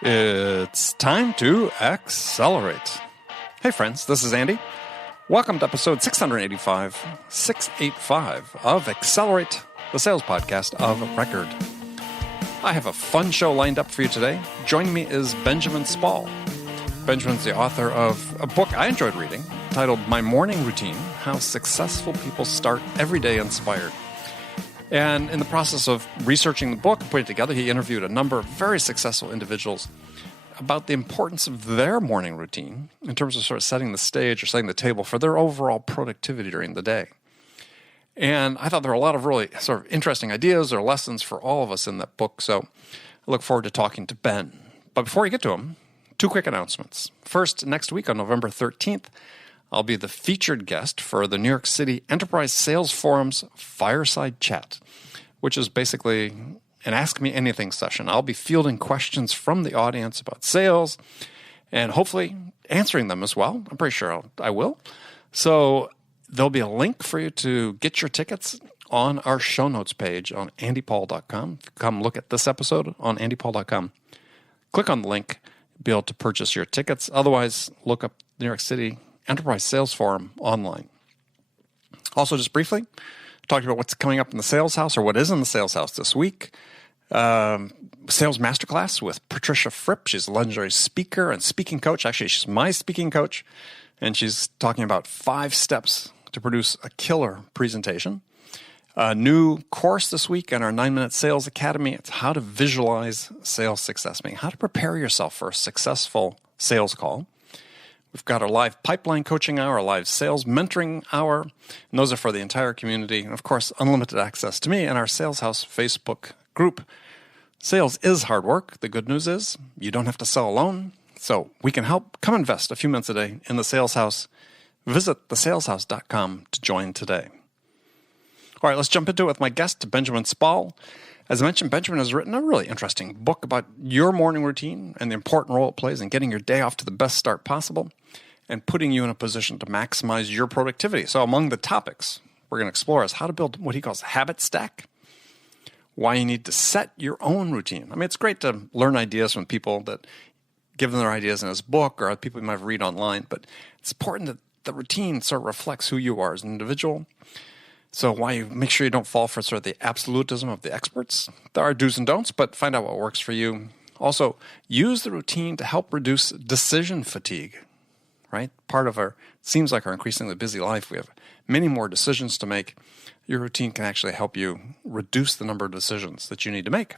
It's time to accelerate. Hey friends, this is Andy. Welcome to episode 685 of Accelerate, the sales podcast of record. I have a fun show lined up for you today. Joining me is Benjamin Spall. Benjamin's the author of a book I enjoyed reading titled My Morning Routine, How Successful People Start Every Day Inspired. And in the process of researching the book and putting it together, he interviewed a number of very successful individuals about the importance of their morning routine in terms of sort of setting the stage or setting the table for their overall productivity during the day. And I thought there were a lot of really sort of interesting ideas or lessons for all of us in that book. So I look forward to talking to Ben. But before we get to him, two quick announcements. First, next week on November 13th, I'll be the featured guest for the New York City Enterprise Sales Forum's Fireside Chat, which is basically an Ask Me Anything session. I'll be fielding questions from the audience about sales and hopefully answering them as well. I'm pretty sure I will. So there'll be a link for you to get your tickets on our show notes page on andypaul.com. Come look at this episode on andypaul.com. Click on the link, be able to purchase your tickets. Otherwise, look up New York City Enterprise Sales Forum online. Also, just briefly, talking about what's coming up in the Sales House or what is in the Sales House this week. Sales Masterclass with Patricia Fripp. She's a legendary speaker and speaking coach. Actually, she's my speaking coach, and she's talking about 5 steps to produce a killer presentation. A new course this week in our 9-Minute Sales Academy. It's how to visualize sales success, meaning how to prepare yourself for a successful sales call. We've got our live pipeline coaching hour, our live sales mentoring hour, and those are for the entire community. And of course, unlimited access to me and our Sales House Facebook group. Sales is hard work. The good news is you don't have to sell alone, so we can help. Come invest a few minutes a day in the Sales House. Visit thesaleshouse.com to join today. All right, let's jump into it with my guest, Benjamin Spall. As I mentioned, Benjamin has written a really interesting book about your morning routine and the important role it plays in getting your day off to the best start possible and putting you in a position to maximize your productivity. So among the topics we're going to explore is how to build what he calls a habit stack, why you need to set your own routine. I mean, it's great to learn ideas from people that give them their ideas in his book or people you might read online, but it's important that the routine sort of reflects who you are as an individual. So why you make sure you don't fall for sort of the absolutism of the experts. There are do's and don'ts, but find out what works for you. Also, use the routine to help reduce decision fatigue, right? Part of seems like our increasingly busy life, we have many more decisions to make. Your routine can actually help you reduce the number of decisions that you need to make.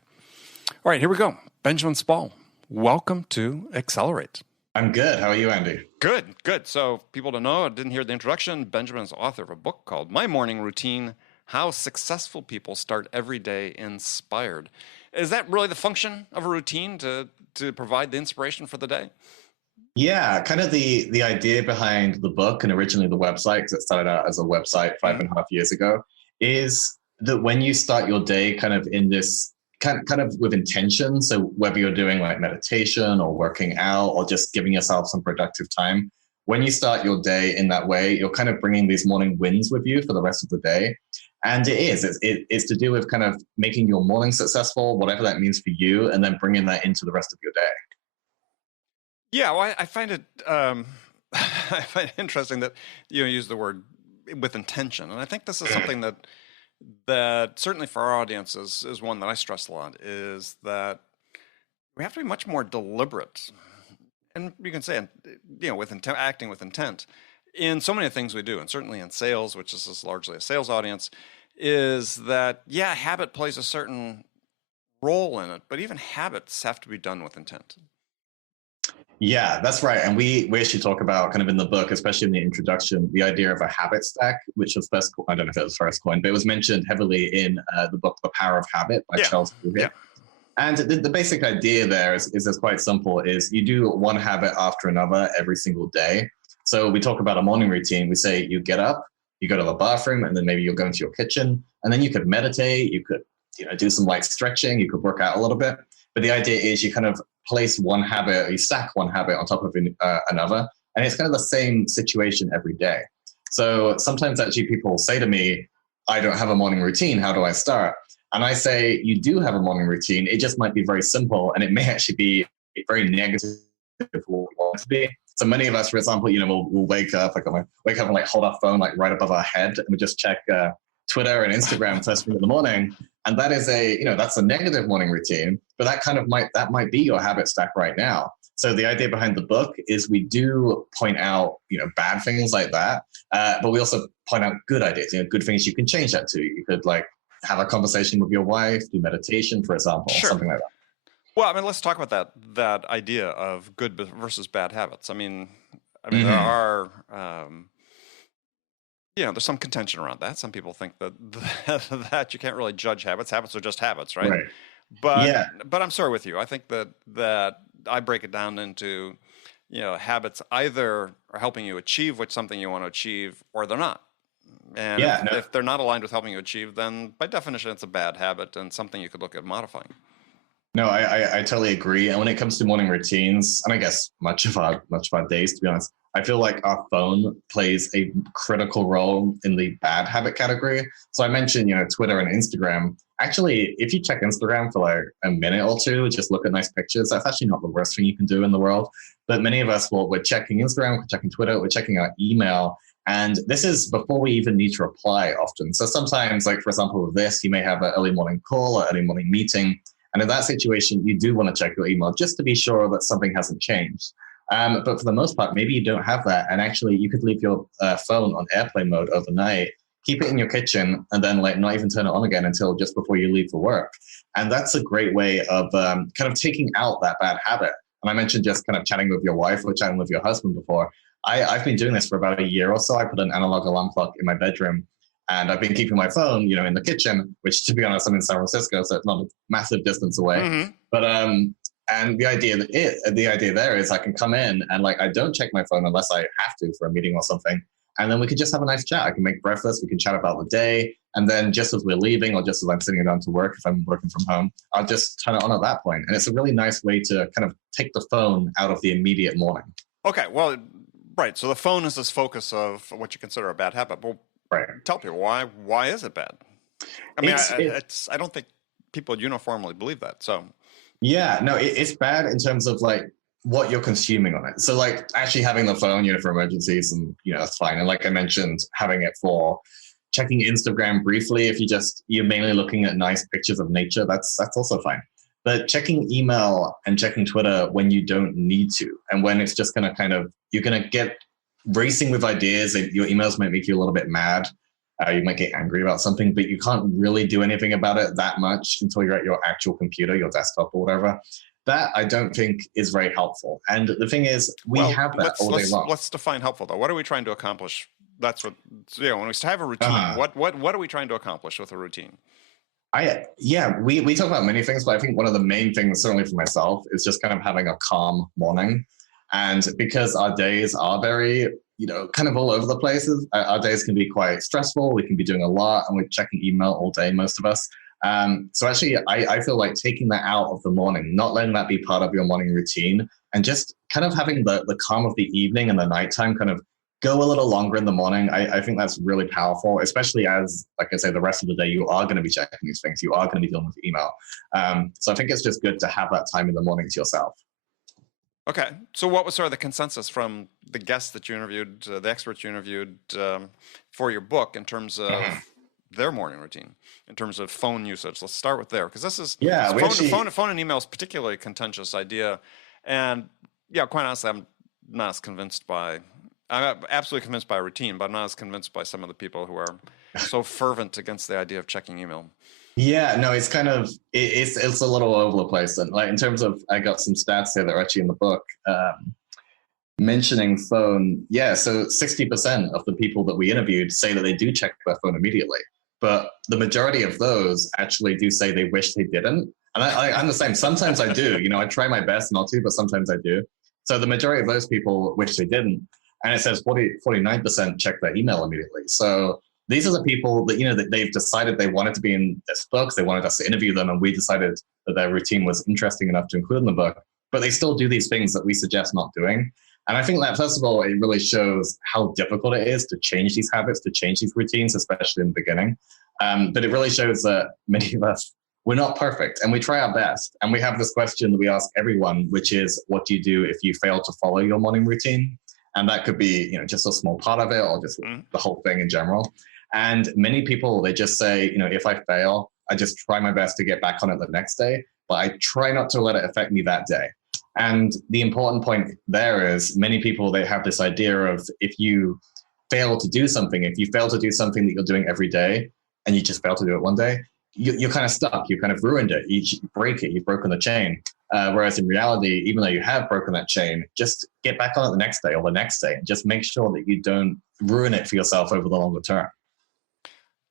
All right, here we go. Benjamin Spall, welcome to Accelerate. I'm good. How are you, Andy? Good. So people don't know, I didn't hear the introduction. Benjamin's author of a book called My Morning Routine, How Successful People Start Every Day Inspired. Is that really the function of a routine to provide the inspiration for the day? Yeah, kind of the idea behind the book and originally the website, because it started out as a website 5.5 years ago, is that when you start your day kind of in this kind of with intention, so whether you're doing like meditation or working out or just giving yourself some productive time, when you start your day in that way, you're kind of bringing these morning wins with you for the rest of the day. And it's to do with kind of making your morning successful, whatever that means for you, and then bringing that into the rest of your day. Yeah, well, I find it I find it interesting that you use the word with intention, and I think this is something that certainly for our audience is one that I stress a lot, is that we have to be much more deliberate, and you can say, with intent, acting with intent in so many things we do, and certainly in sales, which is largely a sales audience, is that, habit plays a certain role in it, but even habits have to be done with intent. Yeah, that's right. And we actually talk about kind of in the book, especially in the introduction, the idea of a habit stack, which was first, I don't know if it was first coined, but it was mentioned heavily in the book, The Power of Habit by Charles Duhigg. Yeah. And the basic idea there is quite simple, is you do one habit after another every single day. So we talk about a morning routine. We say you get up, you go to the bathroom, and then maybe you'll go into your kitchen, and then you could meditate, you could do some light stretching, you could work out a little bit. But the idea is you kind of place one habit, or you stack one habit on top of another, and it's kind of the same situation every day. So sometimes actually people say to me, I don't have a morning routine, how do I start? And I say, you do have a morning routine. It just might be very simple, and it may actually be very negative for what we want it to be. So many of us, for example, we'll wake up, wake up and like hold our phone like right above our head, and we just check Twitter and Instagram first thing in the morning. And that is that's a negative morning routine, but that might be your habit stack right now. So the idea behind the book is we do point out, bad things like that, but we also point out good ideas, good things you can change that to. You could like have a conversation with your wife, do meditation, for example, Sure. something like that. Well, I mean, let's talk about that idea of good versus bad habits. I mean, there are, there's some contention around that. Some people think that you can't really judge habits. Habits are just habits, right? But I'm sorry with you. I think that I break it down into, habits either are helping you achieve something you want to achieve, or they're not. And if they're not aligned with helping you achieve, then by definition, it's a bad habit and something you could look at modifying. No, I totally agree. And when it comes to morning routines, and I guess much of our days, to be honest, I feel like our phone plays a critical role in the bad habit category. So I mentioned, Twitter and Instagram. Actually, if you check Instagram for like a minute or two, just look at nice pictures, that's actually not the worst thing you can do in the world. But many of us, we're checking Instagram, we're checking Twitter, we're checking our email. And this is before we even need to reply often. So sometimes, like for example, with this, you may have an early morning call or early morning meeting. And in that situation, you do want to check your email just to be sure that something hasn't changed. But for the most part, maybe you don't have that. And actually, you could leave your phone on airplane mode overnight, keep it in your kitchen, and then like not even turn it on again until just before you leave for work. And that's a great way of kind of taking out that bad habit. And I mentioned just kind of chatting with your wife or chatting with your husband before. I've been doing this for about a year or so. I put an analog alarm clock in my bedroom. And I've been keeping my phone, in the kitchen, which, to be honest, I'm in San Francisco, so it's not a massive distance away. Mm-hmm. But and the idea there is I can come in and like I don't check my phone unless I have to for a meeting or something, and then we could just have a nice chat. I can make breakfast, we can chat about the day, and then just as we're leaving or just as I'm sitting down to work, if I'm working from home, I'll just turn it on at that point. And it's a really nice way to kind of take the phone out of the immediate morning. Okay, well, right. So the phone is this focus of what you consider a bad habit. Well, right. Tell people why is it bad? I mean, I don't think people uniformly believe that. So yeah, no, it's bad in terms of like what you're consuming on it. So like actually having the phone, for emergencies, and that's fine. And like I mentioned, having it for checking Instagram briefly, if you're mainly looking at nice pictures of nature, that's also fine. But checking email and checking Twitter when you don't need to, and when it's just going to you're going to get racing with ideas. Your emails might make you a little bit mad. You might get angry about something, but you can't really do anything about it that much until you're at your actual computer, your desktop or whatever. That I don't think is very helpful. And the thing is, we have that all day long. Let's define helpful though. What are we trying to accomplish? That's what, when we have a routine, what are we trying to accomplish with a routine? We talk about many things, but I think one of the main things, certainly for myself, is just kind of having a calm morning. And because our days are very, kind of all over the places, our days can be quite stressful. We can be doing a lot, and we're checking email all day, most of us. So actually, I feel like taking that out of the morning, not letting that be part of your morning routine, and just kind of having the calm of the evening and the nighttime kind of go a little longer in the morning. I think that's really powerful, especially as, like I say, the rest of the day, you are going to be checking these things. You are going to be dealing with email. So I think it's just good to have that time in the morning to yourself. Okay. So what was sort of the consensus from the guests that you interviewed, the experts you interviewed for your book in terms of their morning routine, in terms of phone usage? Let's start with there, because this is phone and email is particularly contentious idea. And quite honestly, I'm absolutely convinced by a routine, but I'm not as convinced by some of the people who are so fervent against the idea of checking email. Yeah, no, it's kind of, it's a little all over the place. And like in terms of, I got some stats here that are actually in the book mentioning phone. Yeah, so 60% of the people that we interviewed say that they do check their phone immediately. But the majority of those actually do say they wish they didn't. And I'm the same. Sometimes I do, I try my best not to, but sometimes I do. So the majority of those people wish they didn't. And it says 49% check their email immediately. So these are the people that, that they've decided they wanted to be in this book. They wanted us to interview them, and we decided that their routine was interesting enough to include in the book. But they still do these things that we suggest not doing. And I think that, first of all, it really shows how difficult it is to change these habits, to change these routines, especially in the beginning. But it really shows that many of us, we're not perfect and we try our best. And we have this question that we ask everyone, which is, what do you do if you fail to follow your morning routine? And that could be, just a small part of it or just the whole thing in general. And many people, they just say, if I fail, I just try my best to get back on it the next day, but I try not to let it affect me that day. And the important point there is many people, they have this idea of, if you fail to do something, if you fail to do something that you're doing every day and you just fail to do it one day, you're kind of stuck. You kind of ruined it. You break it. You've broken the chain. Whereas in reality, even though you have broken that chain, just get back on it the next day or the next day. Just make sure that you don't ruin it for yourself over the longer term.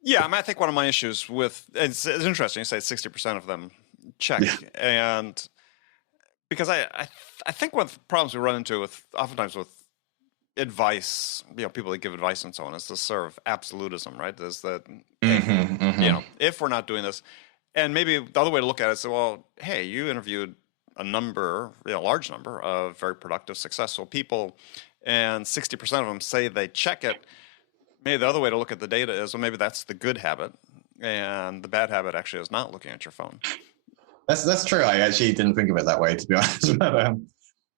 Yeah, I think one of my issues with, it's interesting, you say 60% of them check. Yeah. And because I think one of the problems we run into oftentimes with advice, people that give advice and so on, is this sort of absolutism, right? There's that, if we're not doing this, and maybe the other way to look at it is, well, hey, you interviewed a large number of very productive, successful people, and 60% of them say they check it. Maybe the other way to look at the data is, well, maybe that's the good habit, and the bad habit actually is not looking at your phone. That's true. I actually didn't think of it that way, to be honest. But,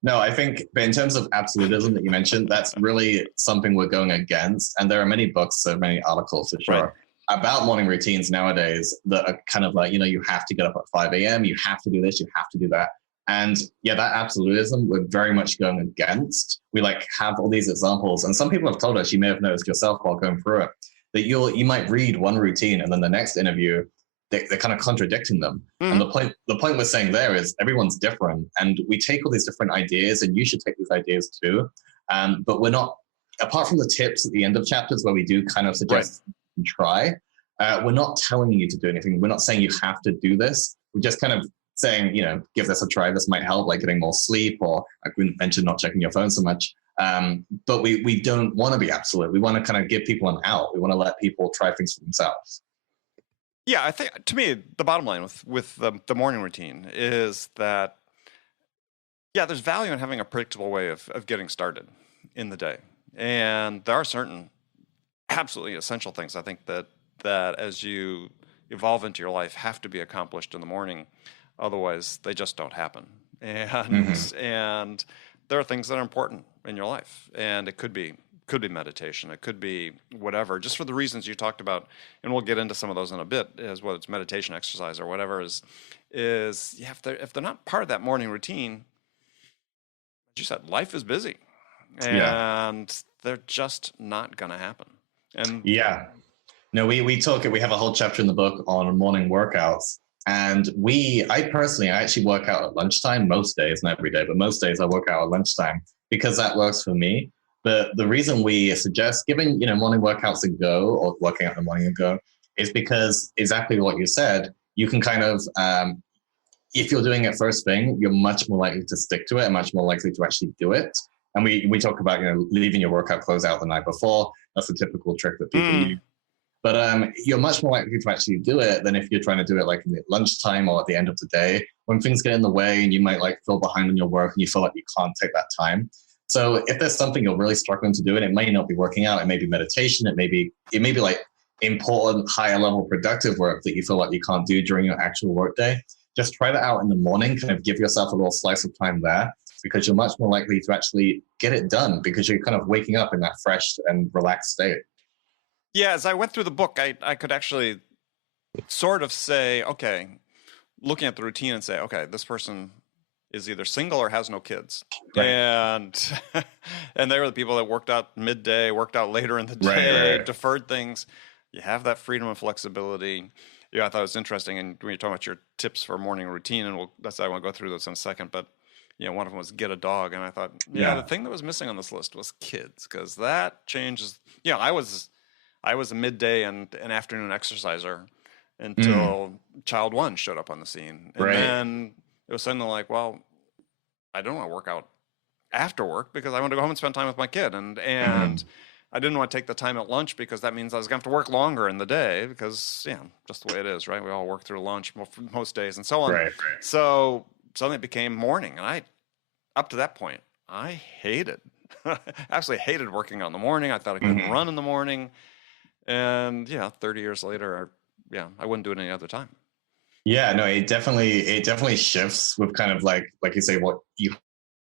no, I think, but in terms of absolutism that you mentioned, that's really something we're going against. And there are many books, many articles for sure, about morning routines nowadays that are kind of like, you have to get up at 5 a.m., you have to do this, you have to do that. And yeah, that absolutism we're very much going against. We have all these examples. And some people have told us, you may have noticed yourself while going through it, that you might read one routine and then the next interview, they're kind of contradicting them. And the point we're saying there is everyone's different, and we take all these different ideas, and you should take these ideas too. But we're not, apart from the tips at the end of chapters where we do kind of suggest and try, we're not telling you to do anything. We're not saying you have to do this. We're just kind of saying, give this a try. This might help, like getting more sleep, or like we mentioned, not checking your phone so much. But we don't want to be absolute. We want to kind of give people an out. We want to let people try things for themselves. Yeah, I think, to me, the bottom line with the morning routine is that, there's value in having a predictable way of getting started in the day. And there are certain absolutely essential things, I think, that as you evolve into your life have to be accomplished in the morning. Otherwise, they just don't happen. And there are things that are important in your life. And it could be meditation, it could be whatever, just for the reasons you talked about, and we'll get into some of those in a bit, is whether it's meditation, exercise, or whatever, is if they're not part of that morning routine, as you said, life is busy, and they're just not going to happen. And we have a whole chapter in the book on morning workouts, and I actually work out at lunchtime most days, not every day, but most days I work out at lunchtime because that works for me. But the reason we suggest giving, morning workouts a go, or working out in the morning a go, is because exactly what you said, you can kind of, if you're doing it first thing, you're much more likely to stick to it and much more likely to actually do it. And we talk about, leaving your workout clothes out the night before. That's a typical trick that people use. But you're much more likely to actually do it than if you're trying to do it like in the lunchtime or at the end of the day, when things get in the way and you might feel behind on your work and you feel like you can't take that time. So if there's something you're really struggling to do, and it may not be working out, it may be meditation, it may be like important, higher level productive work that you feel like you can't do during your actual work day, just try that out in the morning, kind of give yourself a little slice of time there, because you're much more likely to actually get it done because you're kind of waking up in that fresh and relaxed state. Yeah, as I went through the book, I could actually sort of say, okay, looking at the routine and say, okay, this person is either single or has no kids. Right. And they were the people that worked out midday, worked out later in the day, deferred things. You have that freedom and flexibility. I thought it was interesting. And when you're talking about your tips for morning routine, and I want to go through those in a second, but one of them was get a dog. And I thought, the thing that was missing on this list was kids, because that changes. I was a midday and an afternoon exerciser until child one showed up on the scene. And then it was something like, well, I don't want to work out after work because I want to go home and spend time with my kid. And I didn't want to take the time at lunch because that means I was going to have to work longer in the day because, just the way it is, right? We all work through lunch most days and so on. Right. So suddenly it became morning. And up to that point, I hated, absolutely hated working out in the morning. I thought I couldn't Mhm. run in the morning. And yeah, 30 years later, yeah, I wouldn't do it any other time. Yeah, no, it definitely shifts with kind of like you say what you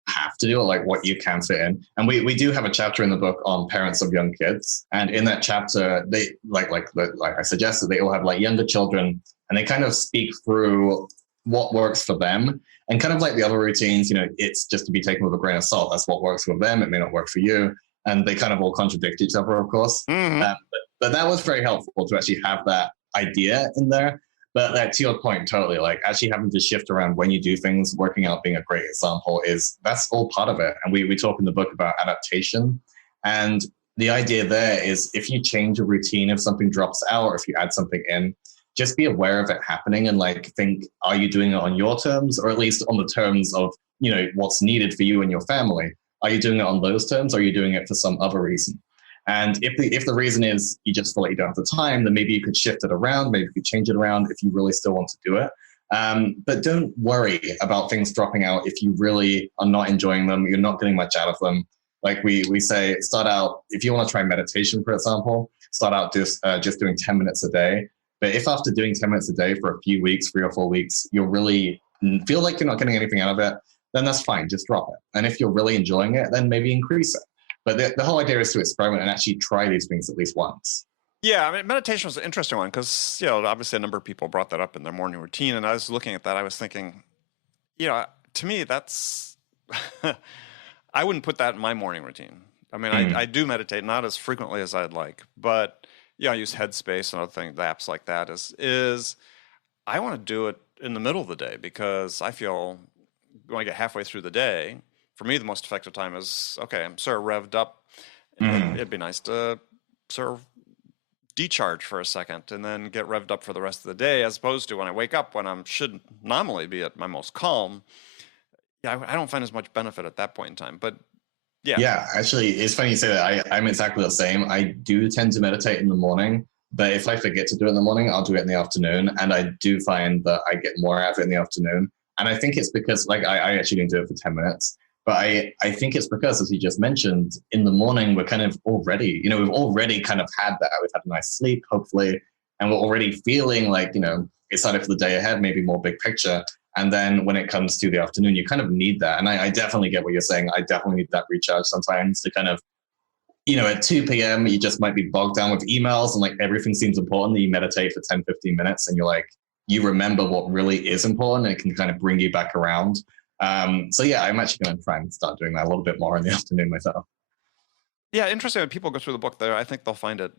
have to do or like what you can fit in. And we do have a chapter in the book on parents of young kids, and in that chapter they like I suggested they all have like younger children, and they kind of speak through what works for them. And kind of like the other routines, it's just to be taken with a grain of salt. That's what works for them. It may not work for you. And they kind of all contradict each other, of course. Mm-hmm. But that was very helpful to actually have that idea in there. But to your point, totally, like actually having to shift around when you do things, working out being a great example is that's all part of it. And we talk in the book about adaptation. And the idea there is if you change a routine, if something drops out or if you add something in, just be aware of it happening and like think, are you doing it on your terms or at least on the terms of, what's needed for you and your family? Are you doing it on those terms or are you doing it for some other reason? And if the reason is you just feel like you don't have the time, then maybe you could shift it around. Maybe you could change it around if you really still want to do it. But don't worry about things dropping out if you really are not enjoying them. You're not getting much out of them. Like we say, start out if you want to try meditation, for example. Start out just doing 10 minutes a day. But if after doing 10 minutes a day for a few weeks, 3 or 4 weeks, you really feel like you're not getting anything out of it, then that's fine. Just drop it. And if you're really enjoying it, then maybe increase it. But the whole idea is to experiment and actually try these things at least once. Yeah, I mean, meditation was an interesting one because, obviously a number of people brought that up in their morning routine. And I was looking at that, I was thinking, to me, that's, I wouldn't put that in my morning routine. I mean, I do meditate, not as frequently as I'd like, but, I use Headspace and other things, the apps like that is I want to do it in the middle of the day because I feel when I get halfway through the day, for me, the most effective time is, okay, I'm sort of revved up. It'd be nice to sort of decharge for a second and then get revved up for the rest of the day, as opposed to when I wake up when I should nominally be at my most calm. Yeah, I don't find as much benefit at that point in time. But yeah. Yeah, actually, it's funny you say that. I'm exactly the same. I do tend to meditate in the morning, but if I forget to do it in the morning, I'll do it in the afternoon. And I do find that I get more out of it in the afternoon. And I think it's because, like, I actually didn't do it for 10 minutes. But I think it's because, as you just mentioned, in the morning, we're kind of already, we've already kind of had that. We've had a nice sleep, hopefully. And we're already feeling like, excited for the day ahead, maybe more big picture. And then when it comes to the afternoon, you kind of need that. And I definitely get what you're saying. I definitely need that recharge sometimes to kind of, at 2 p.m., you just might be bogged down with emails and like everything seems important. You meditate for 10, 15 minutes and you're like, you remember what really is important and it can kind of bring you back around. So yeah, I'm actually going to try and start doing that a little bit more in the afternoon myself. Yeah, interesting. When people go through the book there, I think they'll find it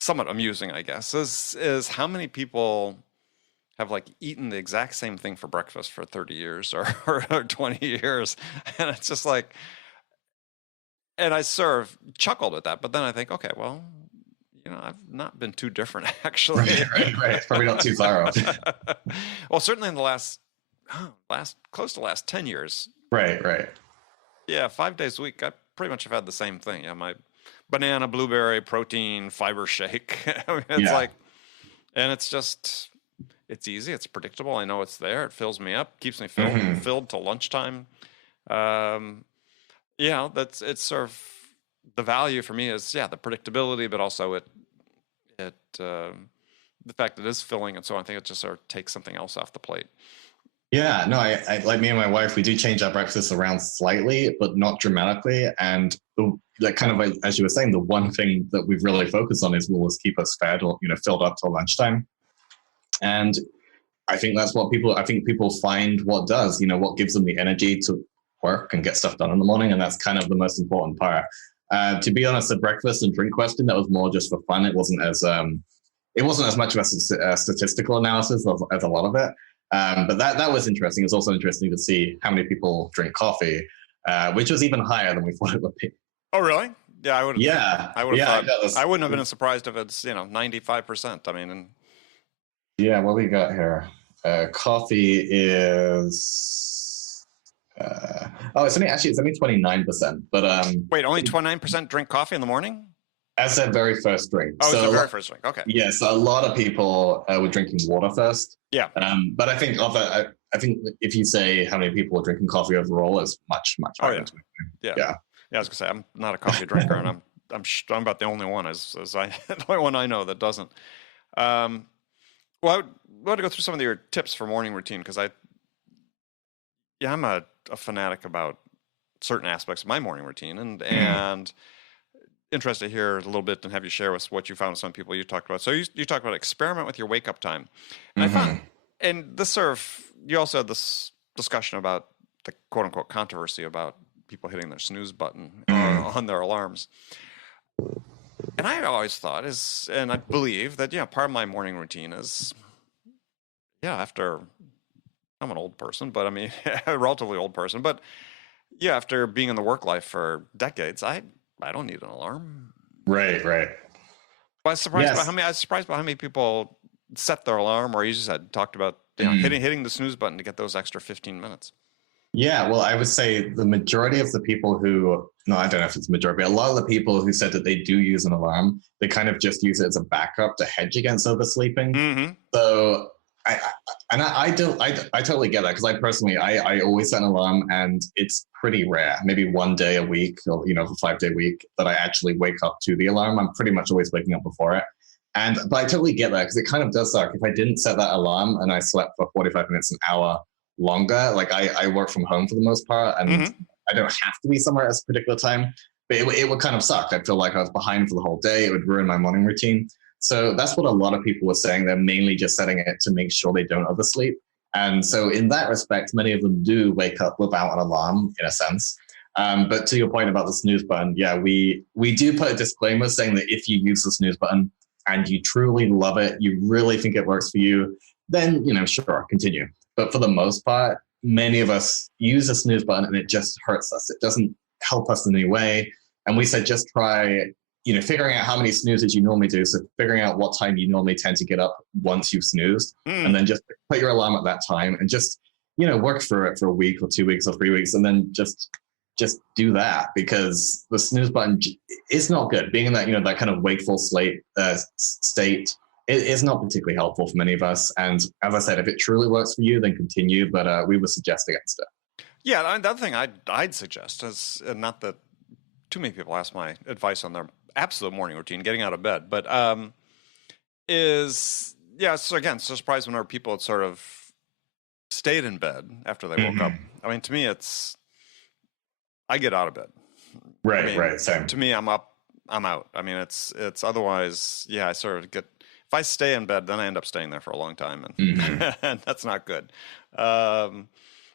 somewhat amusing, I guess, is how many people have like eaten the exact same thing for breakfast for 30 years or 20 years. And it's just like, and I sort of chuckled at that, but then I think, okay, well, I've not been too different actually. Right. It's probably not too far off. Well, certainly in the last close to last 10 years. Right. Yeah, 5 days a week. I pretty much have had the same thing. Yeah, my banana, blueberry, protein, fiber shake. I mean, it's like, and it's just, it's easy. It's predictable. I know it's there. It fills me up, keeps me filled till lunchtime. It's sort of the value for me is, the predictability, but also the fact that it is filling. And so I think it just sort of takes something else off the plate. Yeah, no, I like me and my wife, we do change our breakfast around slightly, but not dramatically. And kind of like, as you were saying, the one thing that we've really focused on is we'll always keep us fed or, filled up till lunchtime. And I think that's what people find what does, what gives them the energy to work and get stuff done in the morning. And that's kind of the most important part. To be honest, the breakfast and drink question, that was more just for fun. It wasn't as much of a statistical analysis as a lot of it. But that was interesting. It was also interesting to see how many people drink coffee, which was even higher than we thought it would be. Oh, really? Yeah, I would. Yeah, I would have thought. I wouldn't have been surprised if it's 95%. I mean, yeah. What we got here? Coffee is. It's only 29%. But wait, only 29% drink coffee in the morning? As their very first drink. Oh, so it's the very first drink. Okay. Yeah, so a lot of people were drinking water first. Yeah. But I think I think if you say how many people are drinking coffee overall, it's much higher. Yeah. I was gonna say I'm not a coffee drinker, and I'm about the only one as the only one I know that doesn't. Well, I want to go through some of your tips for morning routine because I'm a fanatic about certain aspects of my morning routine, and interested to hear a little bit and have you share with what you found with some people you talked about. So you talked about experiment with your wake up time, and I found, and this you also had this discussion about the quote unquote controversy about people hitting their snooze button on their alarms. And I always thought and I believe that part of my morning routine is after I'm an old person, but I mean a relatively old person, but after being in the work life for decades, I don't need an alarm. Right. But I was surprised by how many people set their alarm, or you just had talked about hitting the snooze button to get those extra 15 minutes. Yeah, well, I would say the majority of the people I don't know if it's the majority, but a lot of the people who said that they do use an alarm, they kind of just use it as a backup to hedge against oversleeping. Mm-hmm. So I totally get that because I always set an alarm, and it's pretty rare, maybe one day a week or a 5-day week that I actually wake up to the alarm. I'm pretty much always waking up before it. But I totally get that because it kind of does suck if I didn't set that alarm and I slept for 45 minutes, an hour longer. Like I work from home for the most part, and I don't have to be somewhere at a particular time, but it would kind of suck. I'd feel like I was behind for the whole day. It would ruin my morning routine. So that's what a lot of people were saying. They're mainly just setting it to make sure they don't oversleep. And so in that respect, many of them do wake up without an alarm in a sense. But to your point about the snooze button, we do put a disclaimer saying that if you use the snooze button and you truly love it, you really think it works for you, then, sure, continue. But for the most part, many of us use the snooze button and it just hurts us. It doesn't help us in any way. And we said, just try, figuring out how many snoozes you normally do. So figuring out what time you normally tend to get up once you've snoozed, and then just put your alarm at that time and just, work through it for a week or 2 weeks or 3 weeks. And then just do that, because the snooze button is not good. Being in that, that kind of wakeful state, it is not particularly helpful for many of us. And as I said, if it truly works for you, then continue. But we would suggest against it. Yeah, the other thing I'd suggest is, and not that too many people ask my advice on their absolute morning routine, getting out of bed, but so again, so surprised whenever people had sort of stayed in bed after they woke up. I mean, to me, I get out of bed. Right, same. To me, I'm up, I'm out. I mean, it's otherwise, I sort of get, if I stay in bed, then I end up staying there for a long time, and, and that's not good. Not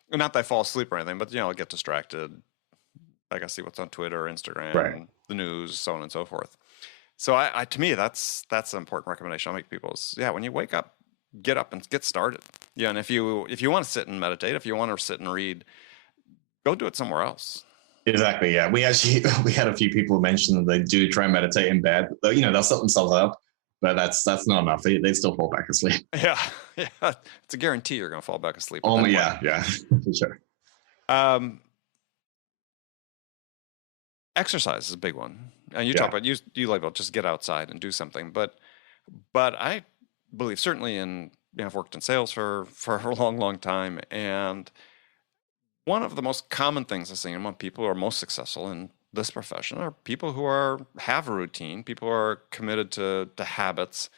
that I fall asleep or anything, but I'll get distracted. I gotta see what's on Twitter, Instagram, the news, so on and so forth. So I to me, that's an important recommendation I'll make people is, when you wake up, get up and get started. Yeah, and if you want to sit and meditate, if you want to sit and read, go do it somewhere else. Exactly. Yeah, we had a few people mention that they do try and meditate in bed. They'll set themselves up, but that's not enough. They still fall back asleep. Yeah, it's a guarantee you're going to fall back asleep. Oh yeah, for sure. Exercise is a big one, and you talk about you like just get outside and do something. But I believe certainly I've worked in sales for a long time, and one of the most common things I've seen among people who are most successful in this profession are people who have a routine, people who are committed to habits,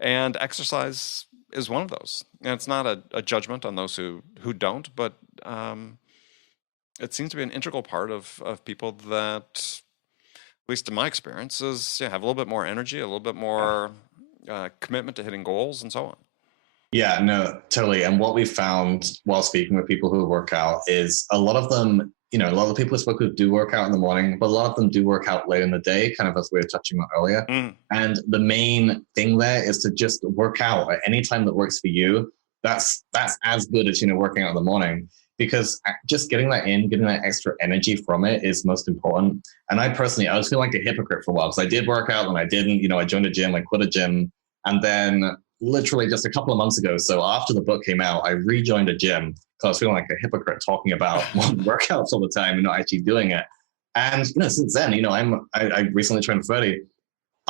and exercise is one of those. And it's not a judgment on those who don't, but it seems to be an integral part of people that, at least in my experience, have a little bit more energy, a little bit more commitment to hitting goals, and so on. Yeah, no, totally. And what we found while speaking with people who work out is a lot of them, a lot of the people who spoke with do work out in the morning, but a lot of them do work out late in the day, kind of as we were touching on earlier. And the main thing there is to just work out at any time that works for you. That's as good as, working out in the morning, because just getting that extra energy from it is most important. And I was feeling like a hypocrite for a while, because I did work out and I didn't, I joined a gym, I quit a gym. And then literally just a couple of months ago, so after the book came out, I rejoined a gym because I was feeling like a hypocrite talking about workouts all the time and not actually doing it. And since then, I recently turned 30.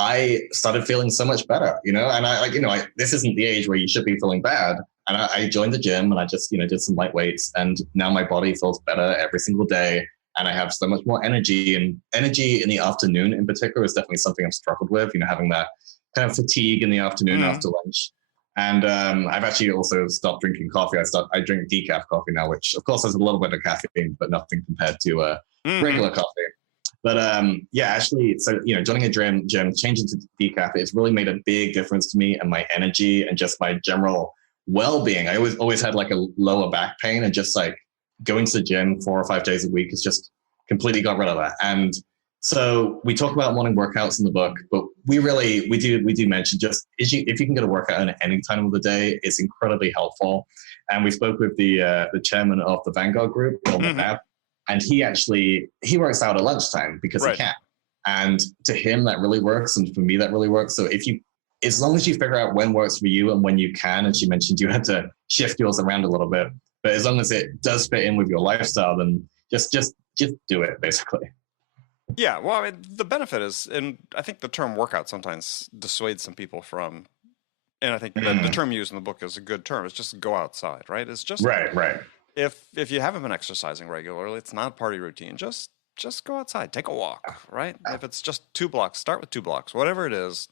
I started feeling so much better, and this isn't the age where you should be feeling bad. And I joined the gym and I just, did some light weights, and now my body feels better every single day. And I have so much more energy, and energy in the afternoon in particular is definitely something I've struggled with, having that kind of fatigue in the afternoon after lunch. And I've actually also stopped drinking coffee. I drink decaf coffee now, which of course has a little bit of caffeine, but nothing compared to regular coffee. But actually, so joining a gym, changing to decaf, it's really made a big difference to me and my energy and just my general well-being. I always had like a lower back pain, and just like going to the gym 4 or 5 days a week has just completely got rid of that. And so we talk about morning workouts in the book, but we do mention just if you can get a workout in at any time of the day, it's incredibly helpful. And we spoke with the chairman of the Vanguard Group, Bill McNabb, and he works out at lunchtime because he can. And to him, that really works, and for me, that really works. So as long as you figure out when works for you and when you can, and she mentioned you had to shift yours around a little bit, but as long as it does fit in with your lifestyle, then just do it, basically. Yeah, well, I mean, the benefit is, and I think the term workout sometimes dissuades some people from, and I think the term used in the book is a good term. It's just go outside, right? It's just right. If you haven't been exercising regularly, it's not part of your routine. Just go outside, take a walk, right? If it's just 2 blocks, start with 2 blocks, whatever it is,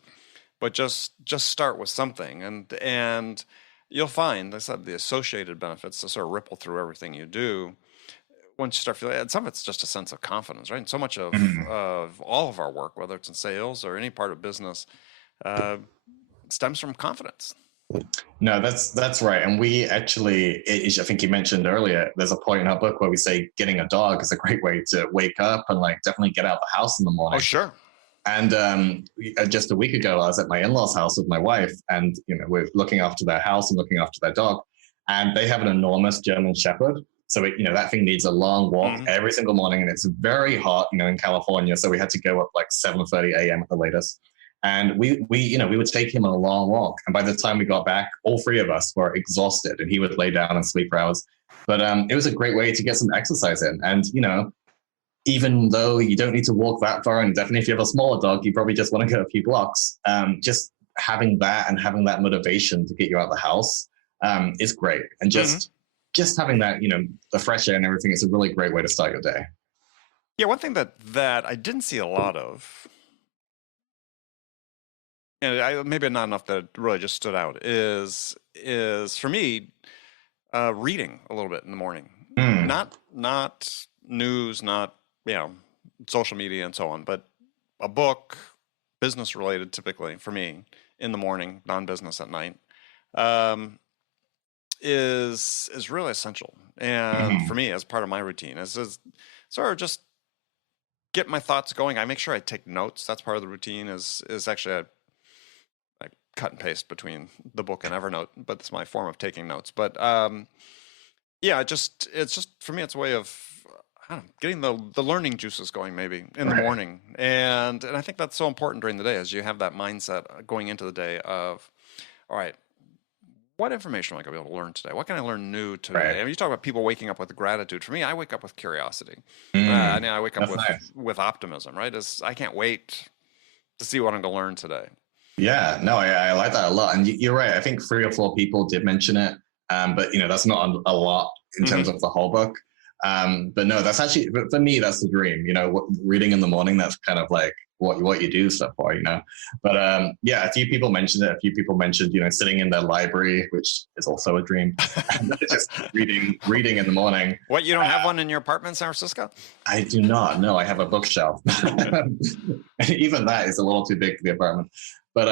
but just start with something, and you'll find, like I said, the associated benefits to sort of ripple through everything you do. Once you start feeling, and some of it's just a sense of confidence, right? And so much of all of our work, whether it's in sales or any part of business, stems from confidence. No, that's right. And we actually, I think you mentioned earlier, there's a point in our book where we say getting a dog is a great way to wake up and like definitely get out of the house in the morning. Oh, sure. And just a week ago, I was at my in-laws' house with my wife, and we're looking after their house and looking after their dog, and they have an enormous German Shepherd. So that thing needs a long walk every single morning, and it's very hot, in California. So we had to go up like 7:30 a.m. at the latest, and we would take him on a long walk. And by the time we got back, all 3 of us were exhausted, and he would lay down and sleep for hours. But it was a great way to get some exercise in, and even though you don't need to walk that far, and definitely if you have a smaller dog, you probably just want to go a few blocks. Just having that and having that motivation to get you out of the house is great, and just having that, the fresh air and everything, is a really great way to start your day. Yeah, one thing that I didn't see a lot of, and maybe not enough that really just stood out, is for me, reading a little bit in the morning. Not news, not social media and so on, but a book, business related, typically for me, in the morning, non-business at night. Is really essential, and for me, as part of my routine, is sort of just get my thoughts going. I make sure I take notes. That's part of the routine. Is actually I cut and paste between the book and Evernote, but it's my form of taking notes. But it's just for me, it's a way of getting the learning juices going, maybe in the morning, and I think that's so important during the day, as you have that mindset going into the day of, all right, what information am I going to be able to learn today? What can I learn new today? Right. I mean, you talk about people waking up with gratitude. For me, I wake up with curiosity. And I wake up with optimism, right? I can't wait to see what I'm going to learn today. Yeah, no, I like that a lot. And you're right. I think 3 or 4 people did mention it, but that's not a lot in terms of the whole book. But no, that's actually, for me, that's the dream. Reading in the morning, that's kind of like what you do stuff for, But a few people mentioned it. A few people mentioned, sitting in their library, which is also a dream. Just reading in the morning. What, you don't have one in your apartment in San Francisco? I do not. No, I have a bookshelf. Even that is a little too big for the apartment. But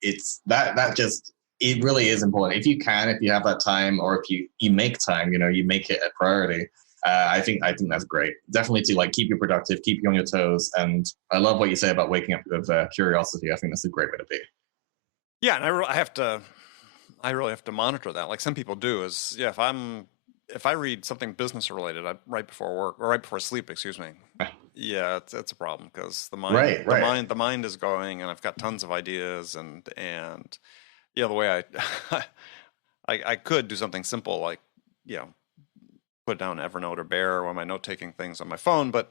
it's that just, it really is important. If you have that time, or if you make time, you make it a priority. I think that's great. Definitely to like keep you productive, keep you on your toes. And I love what you say about waking up with curiosity. I think that's a great way to be. Yeah, and I really have to monitor that. Like some people do is, if I read something business related right before work, or right before sleep, excuse me. Yeah, it's a problem, because the mind is going, and I've got tons of ideas, and the way I could do something simple like put down Evernote or Bear or one of my note taking things on my phone, but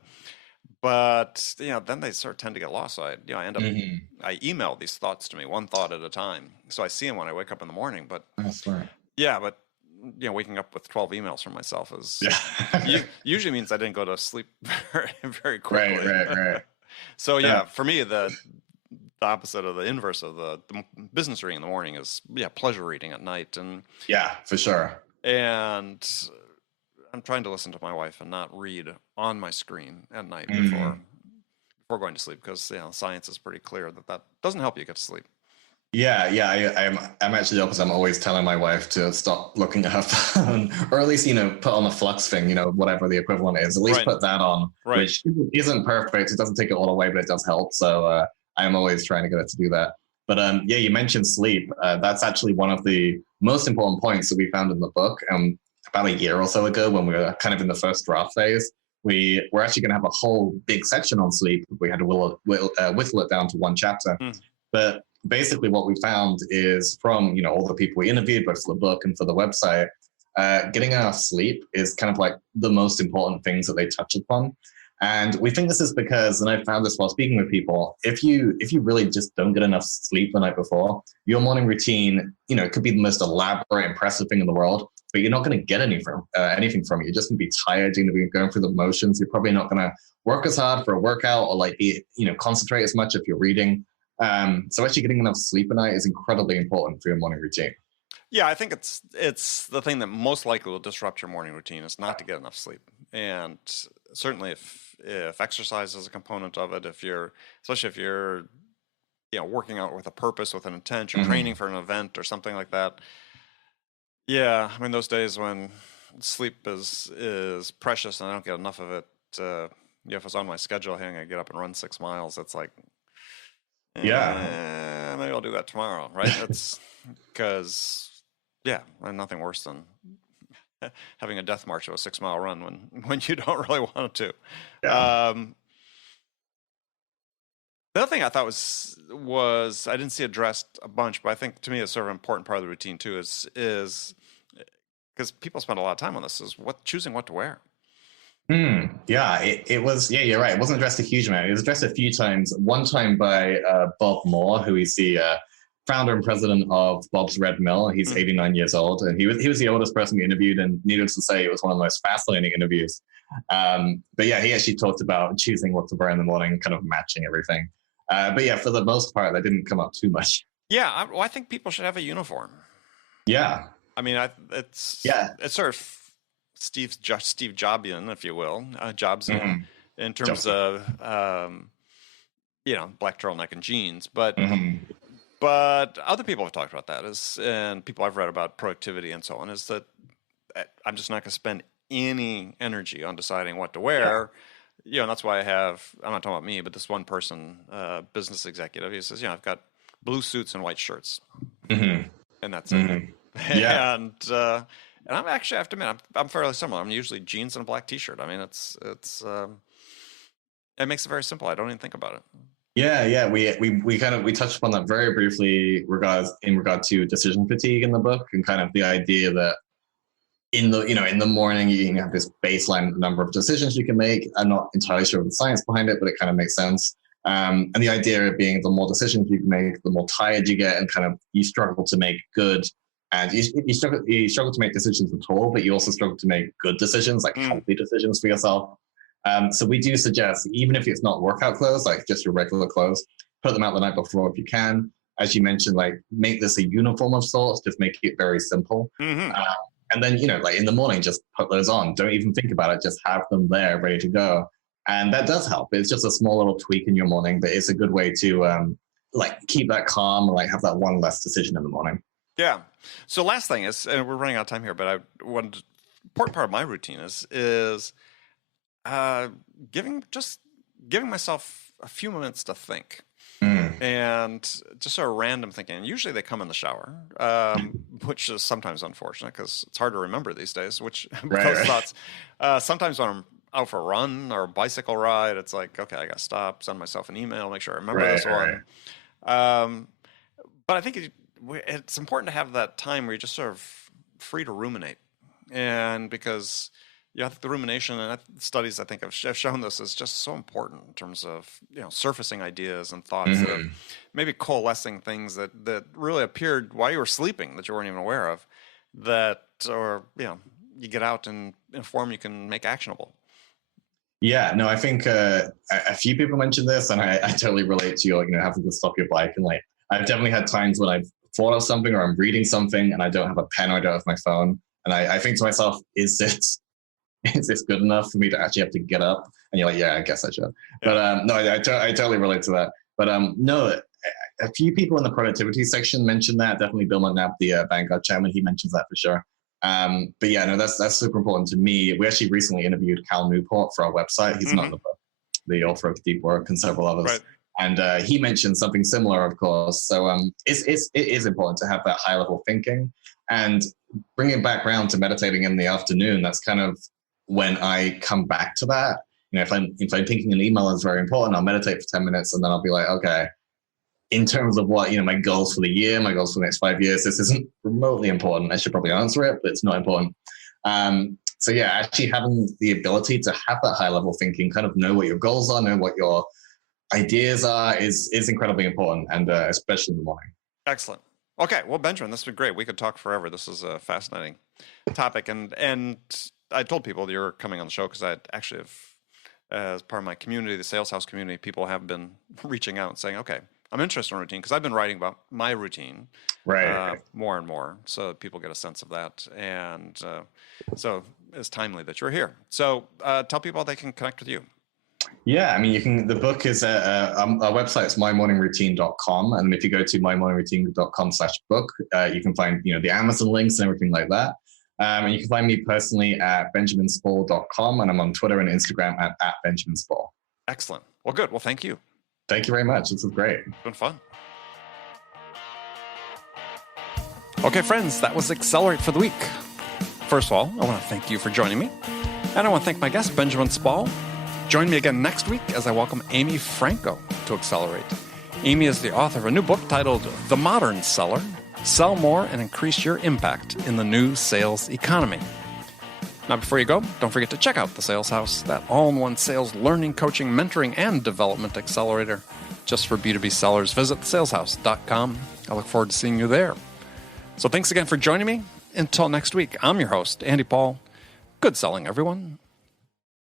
But then they sort of tend to get lost. So I end up Hmm. I email these thoughts to me one thought at a time. So I see them when I wake up in the morning. But That's right. yeah, but waking up with 12 emails from myself is Yeah. usually means I didn't go to sleep very, very Right, quickly. right, right. So Yeah. yeah, for me the opposite of the inverse of the business reading in the morning is pleasure reading at night, Yeah, for sure. and I'm trying to listen to my wife and not read on my screen at night Mm. before going to sleep, because science is pretty clear that doesn't help you get to sleep. Yeah, yeah. I'm actually the opposite. I'm always telling my wife to stop looking at her phone, or at least put on the flux thing, whatever the equivalent is. At least Right, put that on, right. which isn't perfect. It doesn't take it all away, but it does help. So I'm always trying to get her to do that. But yeah, you mentioned sleep. That's actually one of the most important points that we found in the book. About a year or so ago, when we were kind of in the first draft phase, we were actually going to have a whole big section on sleep. We had to whittle it down to one chapter. Hmm. But basically, what we found is from all the people we interviewed, both for the book and for the website, getting enough sleep is kind of like the most important things that they touch upon. And we think this is because, and I found this while speaking with people, if you really just don't get enough sleep the night before, your morning routine, it could be the most elaborate, impressive thing in the world, but you're not going to get anything from it. You're just going to be tired. You're going to be going through the motions. You're probably not going to work as hard for a workout or like be, concentrate as much if you're reading. So actually getting enough sleep at night is incredibly important for your morning routine. Yeah, I think it's the thing that most likely will disrupt your morning routine is not to get enough sleep. And certainly if exercise is a component of it, especially if you're working out with a purpose, with an intent, you're training for an event or something like that. Yeah, I mean those days when sleep is precious and I don't get enough of it. If it's on my schedule, hey, I'm gonna get up and run 6 miles. It's like, Yeah. maybe I'll do that tomorrow, right? That's because nothing worse than having a death march of a 6 mile run when you don't really want it to. Yeah. The other thing I thought was I didn't see addressed a bunch, but I think to me it's sort of an important part of the routine too. Is because people spend a lot of time on this. Is choosing what to wear. Yeah, it was. Yeah, you're right. It wasn't addressed a huge amount. It was addressed a few times. One time by Bob Moore, who is the founder and president of Bob's Red Mill. He's 89 years old, and he was the oldest person we interviewed. And needless to say, it was one of the most fascinating interviews. But yeah, he actually talked about choosing what to wear in the morning, kind of matching everything. But yeah, for the most part, that didn't come up too much. Yeah, I think people should have a uniform. Yeah. I mean, it's sort of Steve Jobsian, if you will, Jobsian, in terms of black turtleneck and jeans, but other people have talked about that and people I've read about productivity and so on, is that I'm just not going to spend any energy on deciding what to wear. Yeah. And that's why I'm not talking about me, but this one person, business executive, he says, I've got blue suits and white shirts, and that's it. Yeah. And I'm actually, I have to admit, I'm fairly similar. I'm usually jeans and a black T-shirt. I mean, it makes it very simple. I don't even think about it. Yeah. We touched upon that very briefly in regard to decision fatigue in the book, and kind of the idea that in the morning you have this baseline number of decisions you can make. I'm not entirely sure of the science behind it, but it kind of makes sense. And the idea of being the more decisions you can make, the more tired you get, and kind of you struggle to make good. And you struggle to make decisions at all, but you also struggle to make good decisions, like healthy decisions for yourself. So we do suggest, even if it's not workout clothes, like just your regular clothes, put them out the night before if you can. As you mentioned, like make this a uniform of sorts, just make it very simple. And then, like in the morning, just put those on. Don't even think about it. Just have them there ready to go. And that does help. It's just a small little tweak in your morning, but it's a good way to keep that calm and like have that one less decision in the morning. Yeah. So last thing is, and we're running out of time here, but one important part of my routine is giving myself a few minutes to think. And just sort of random thinking. Usually they come in the shower, which is sometimes unfortunate because it's hard to remember these days. Those thoughts. Sometimes when I'm out for a run or a bicycle ride, it's like, okay, I got to stop, send myself an email, make sure I remember this one. But I think it's important to have that time where you're just sort of free to ruminate, and because Yeah, the rumination and studies I think have shown this is just so important in terms of surfacing ideas and thoughts that Mhm. maybe coalescing things that really appeared while you were sleeping that you weren't even aware of, that or you get out and in a form you can make actionable. Yeah, no, I think a few people mentioned this, and I totally relate to your, having to stop your bike. And like, I've definitely had times when I've thought of something or I'm reading something and I don't have a pen or I don't have my phone. And I think to myself, is this is this good enough for me to actually have to get up? And you're like, yeah, I guess I should. But Yeah. no, I totally relate to that. But no, a few people in the productivity section mentioned that. Definitely Bill McNabb, the Vanguard chairman, he mentions that for sure. But yeah, no, that's super important to me. We actually recently interviewed Cal Newport for our website. He's not in Hmm. the book, the author of Deep Work and several others. Right. And he mentioned something similar, of course. So it is important to have that high level thinking and bringing it back around to meditating in the afternoon. That's kind of when I come back to that. If I'm thinking an email is very important, I'll meditate for 10 minutes and then I'll be like, okay, in terms of what my goals for the year, my goals for the next 5 years, this isn't remotely important. I should probably answer it, but it's not important. So yeah, actually having the ability to have that high level thinking, kind of know what your goals are, know what your ideas are, is incredibly important, and especially in the morning. Excellent. Okay, well, Benjamin, this has been great. We could talk forever. This is a fascinating topic, and I told people that you're coming on the show because I actually have, as part of my community, the Sales House community, people have been reaching out and saying, "Okay, I'm interested in routine," because I've been writing about my routine Right. more and more, so that people get a sense of that, and so it's timely that you're here. So tell people how they can connect with you. Yeah, I mean, you can. The book is our website is mymorningroutine.com, and if you go to mymorningroutine.com/book, you can find the Amazon links and everything like that. And you can find me personally at benjaminspall.com, and I'm on Twitter and Instagram at benjaminspall. Excellent. Well, good. Well, thank you. Thank you very much. This was great. It's been fun. Okay, friends, that was Accelerate for the week. First of all, I want to thank you for joining me, and I want to thank my guest, Benjamin Spall. Join me again next week as I welcome Amy Franco to Accelerate. Amy is the author of a new book titled The Modern Seller: Sell More and Increase Your Impact in the New Sales Economy. Now, before you go, don't forget to check out the Sales House, that all-in-one sales learning, coaching, mentoring, and development accelerator just for B2B sellers. Visit thesaleshouse.com. I look forward to seeing you there. So thanks again for joining me. Until next week, I'm your host, Andy Paul. Good selling, everyone.